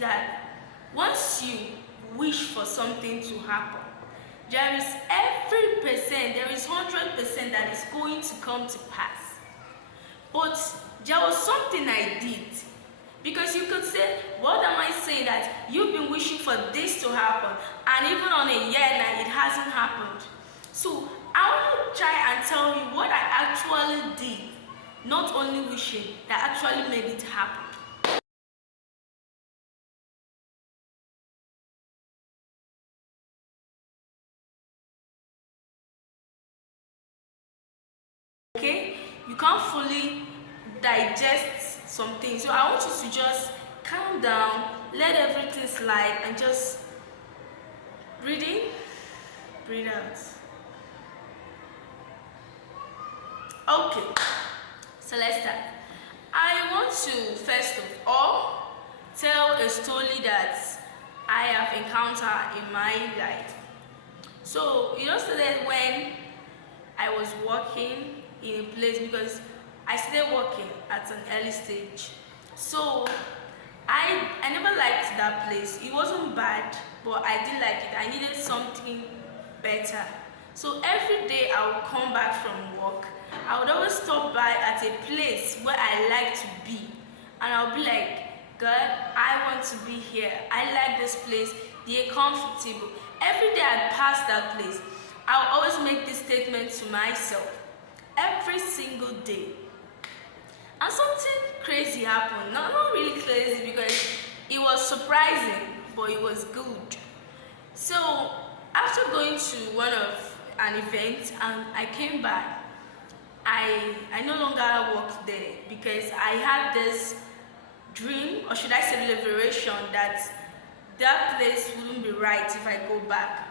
that once you wish for something to happen, there is every percent, there is 100% that is going to come to pass. But there was something I did. Because you could say, what am I saying? That you've been wishing for this to happen, and even on a year now, it hasn't happened. So I want to try and tell you what I actually did, not only wishing, that actually made it happen. Okay? You can't fully digest something. So I want you to just calm down, let everything slide, and just breathe in, breathe out. Okay, so let's start. I want to first of all tell a story that I have encountered in my life. So it all started when I was working in a place, because I started working at an early stage. So I never liked that place. It wasn't bad, but I didn't like it. I needed something better. So every day I would come back from work, I would always stop by at a place where I like to be. And I would be like, God, I want to be here. I like this place. They're comfortable. Every day I pass that place, I would always make this statement to myself. Every single day. And something crazy happened. Not really crazy, because it was surprising, but it was good. So after going to an event and I came back, I no longer worked there, because I had this dream, or should I say liberation, that place wouldn't be right if I go back.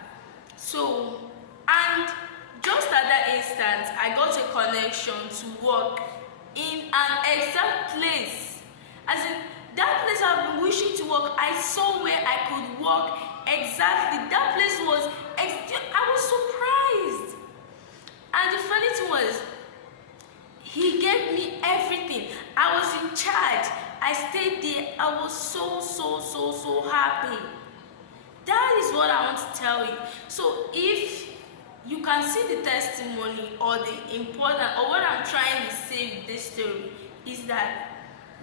So, and just at that instant, I got a connection to work in an exact place. As in, that place I've been wishing to work, I saw where I could work exactly. That place was, I was surprised. And the funny thing was, he gave me everything. I was in charge. I stayed there. I was so happy. That is what I want to tell you. So if you can see the testimony, or the important, or what I'm trying to say with this story, is that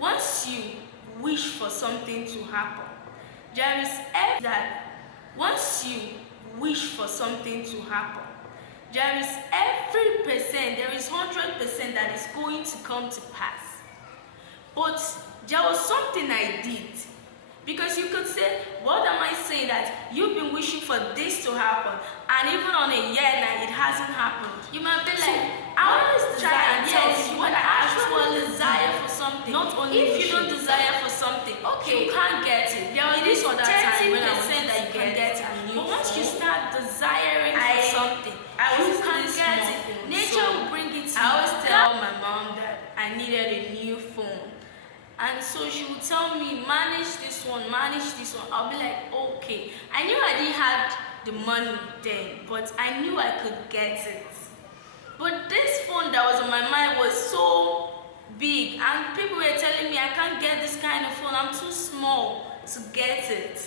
once you wish for something to happen, there is every percent, there is 100% that is going to come to pass. But there was something I did. Because you could say, what am I saying? That you've been wishing for this to happen, and even on a year now, it hasn't happened. You might be like, I always try and tell you what I actually desire for something. Not only if you don't desire for something, okay, you can't get it. It is 30% that you can get it. But once you start desiring for something, you can get it. Nature will bring it to you. I always tell my mom that I needed a new phone. And so she would tell me, manage this one. I'll be like, okay. I knew I didn't have the money then, but I knew I could get it. But this phone that was on my mind was so big, and people were telling me I can't get this kind of phone. I'm too small to get it.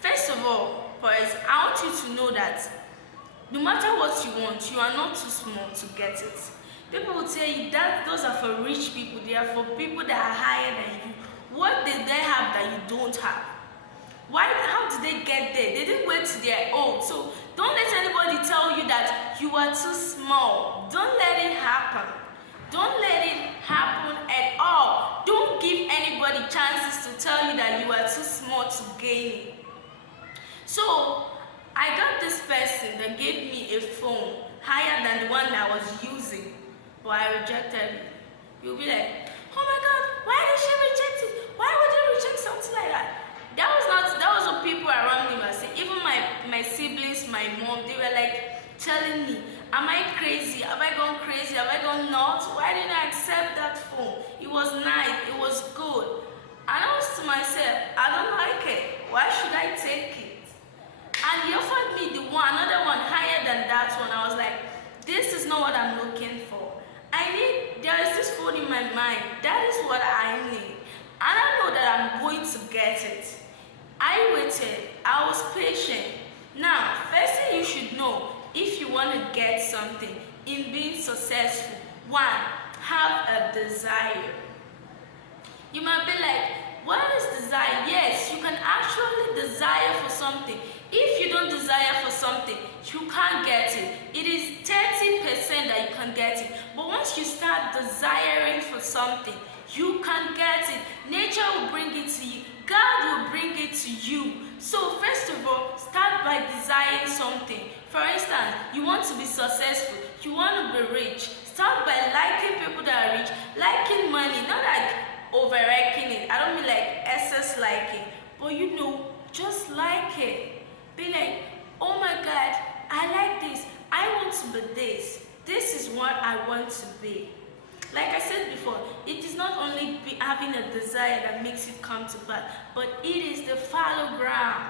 First of all, boys, I want you to know that no matter what you want, you are not too small to get it. People will tell you that those are for rich people, they are for people that are higher than you. What did they have that you don't have? How did they get there? They didn't wait to their own. So don't let anybody tell you that you are too small. Don't let it happen. Don't let it happen at all. Don't give anybody chances to tell you that you are too small to gain it. So I got this person that gave me a phone higher than the one that I was using. But I rejected it. You'll be like, oh my God, why did she reject it? Why would you reject something like that? That was what people around me were saying. Even my siblings, my mom, they were like telling me, am I crazy? Have I gone crazy? Have I gone nuts? Why didn't I accept that phone? It was nice, it was good. And I was to myself, I don't like it. Why should I take it? And he offered me another one higher than that one. I was like, this is not what I'm looking for. There is this phone in my mind. That is what I need. And I know that I'm going to get it. I waited. I was patient. Now, first thing you should know if you want to get something in being successful, one, have a desire. You might be like, what is desire? Yes, you can actually desire for something. If you don't desire for something, you can't get it. It is 30% that you can get it. But once you start desiring for something, you can get it. Nature will bring it to you. God will bring it to you. So first of all, start by desiring something. For instance, you want to be successful. You want to be rich. Start by liking people that are rich. Liking money, not like over-liking it. I don't mean like excess liking. But just like it. Be like, oh my God, I like this. I want to be this. This is what I want to be. Like I said before, it is not only having a desire that makes it come to pass, but it is the fallow ground.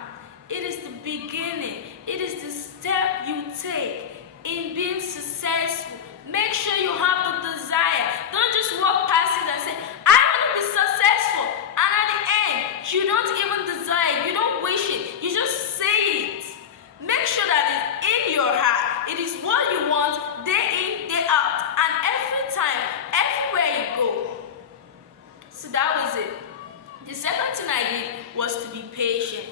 It is the beginning. It is the step you take in being successful. Make sure you have the desire. Don't just walk past it and say, I want to be successful. And at the end, you don't even desire. You don't wish it. You just say it. Make sure that it's in your heart. It is what you want day in, day out. And every time, everywhere you go. So that was it. The second thing I did was to be patient.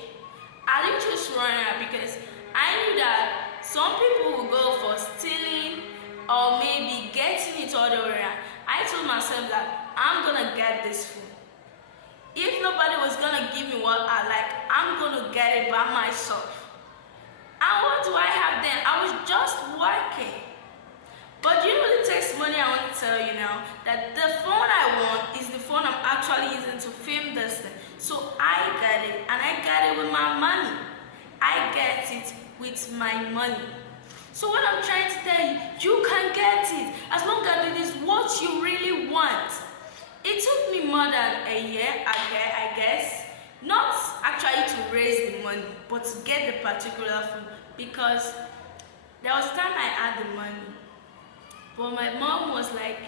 I didn't just run out because I knew that some people will go for stealing or maybe getting it all the way around. I told myself that I'm gonna get this food. If nobody was gonna give me what I like, I'm gonna get it by myself. And what do I have then? I was just working. But it takes money. I want to tell you now that the phone I want is the phone I'm actually using to film this thing. So I got it, and I got it with my money. I get it with my money. So what I'm trying to tell you, you can get it as long as it is what you really want. It took me more than a year, I guess, not actually to raise the money, but to get the particular food, because there was a time I had the money, but my mom was like,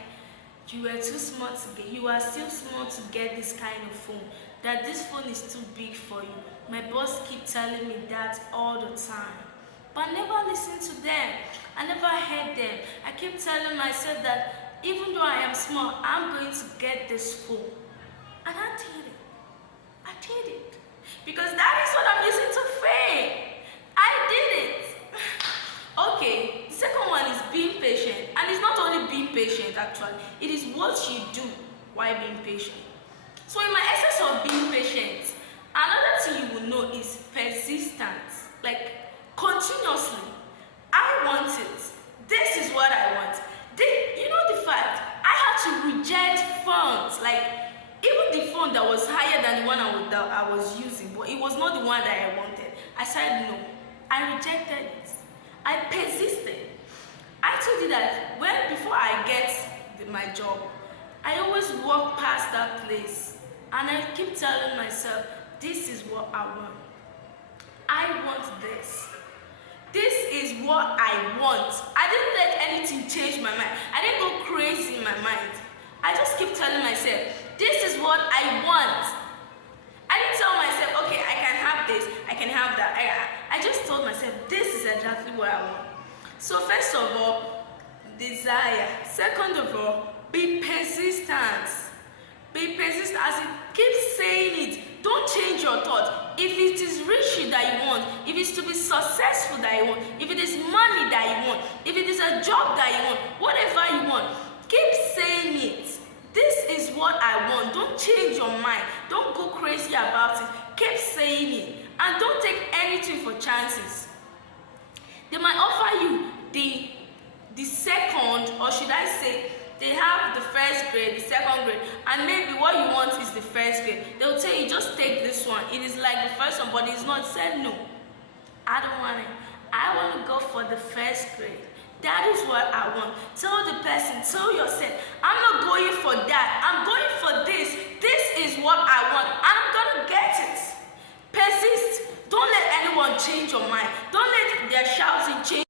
you were too small to get, you are still small to get this kind of phone, that this phone is too big for you. My boss keep telling me that all the time. But I never listened to them. I never heard them. I keep telling myself that even though I am small, I'm going to get this phone. And I did it. I did it. Because that is what I'm using to fame. I did it. Okay, the second one is being patient. And it's not only being patient actually. It is what you do while being patient. So in my essence of being patient, another thing you will know is persistence. Like continuously. I want it. This is what I want. The fact I had to reject phones, like even the phone that was higher than the one I was using, but it was not the one that I wanted. I said no. I rejected it. I persisted. I told you that before I get my job, I always walk past that place and I keep telling myself, this is what I want. I want this. This is what I want. I didn't let anything change my mind. I didn't go crazy in my mind. I just keep telling myself, this is what I want. I didn't tell myself, okay, I can have this, I can have that. I just told myself, this is exactly what I want. So first of all, desire. Second of all, be persistent. Be persistent as in keep saying it. Don't change your thought. If it is rich that you want, if it's to be successful that you want, if it is money that you want, if it is a job that you want, whatever you want, keep saying it. This is what I want. Don't change your mind. Don't go crazy about it. Keep saying it. And don't take anything for chances. They might offer you the second, or should I say, they have the first grade, the second grade, and maybe what you want is the first grade. They'll tell you, just take this one. It is like the first one, but it's not. Said no. I don't want it. I want to go for the first grade. That is what I want. Tell the person, tell yourself, I'm not going for that. I'm going for this. This is what I want, and I'm going to get it. Persist. Don't let anyone change your mind. Don't let their shouting change